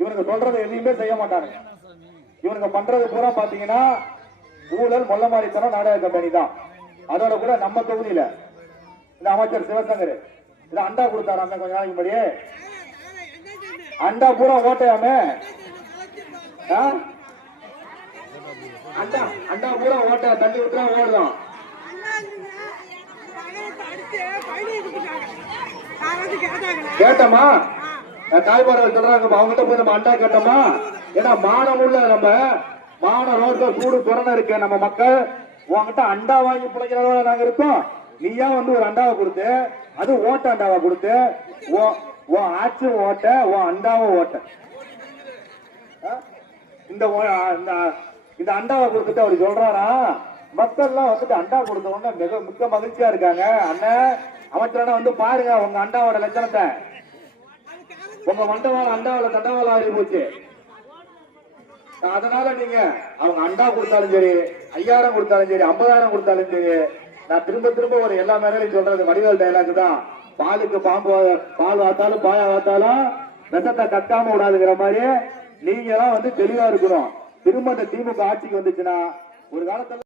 இவனுக்கு சொல்றது எதையுமே செய்ய மாட்டாங்க. இவனுக்கு பண்றது பூரா பாத்தீங்கன்னா ஊழல் மொல்லமாரித்தனம் நாடக கம்பெனி தான். அதோட கூட நம்ம தொகுதியில இந்த அமைச்சர் சிவசங்கர் இது அண்டா கொடுத்தாராமே கொஞ்ச நாளைக்கு முன்னாடி. அண்டா பூரா ஓட்டையாமே, அண்டா பூரா ஓட்ட தண்ணி விட்டுறா ஓடுதான். கேட்டமா தாய்மார்கள் சொல்றாங்க அவங்ககிட்ட போய் நம்ம அண்டா கேட்டோமா? ஏன்னா மானம் உள்ள நம்ம மான ரோட்ல சூடு துறன இருக்க நம்ம மக்கள் உங்ககிட்ட அண்டா வாங்கி பிழைக்கிறதோட நாங்க இருக்கோம். நீயா வந்து ஒரு அண்டாவை கொடுத்து அது ஓட்ட அண்டாவை கொடுத்து ஆச்சு ஓட்ட அண்டாவை ஓட்ட இந்த அண்டாவை கொடுத்துட்டு அவர் சொல்றாரா மக்கள் எல்லாம் வந்துட்டு அண்டா கொடுத்த உடனே மிக்க மகிழ்ச்சியா இருக்காங்க. அண்ணன் அமைச்சரான வந்து பாருங்க உங்க அண்டாவோட லட்சணத்தை. உங்க மண்டவாள அண்டாவில தண்டவாளம் ஆகி போச்சு. அதனால நீங்க அவங்க அண்டா கொடுத்தாலும் சரி 5000 கொடுத்தாலும் சரி 50000 கொடுத்தாலும் சரி நான் திரும்ப ஒரு எல்லா மேலையும் சொல்றது வடிவேல் டைலாக் தான். பாலுக்கு பாம்பு பால் வாத்தாலும் பாயா வாத்தாலும் விஷத்தை கட்டாம விடாதுங்கிற மாதிரி நீங்க எல்லாம் வந்து தெளிவா இருக்கணும். திரும்ப இந்த திமுக ஆட்சிக்கு வந்துச்சுன்னா ஒரு காலத்துல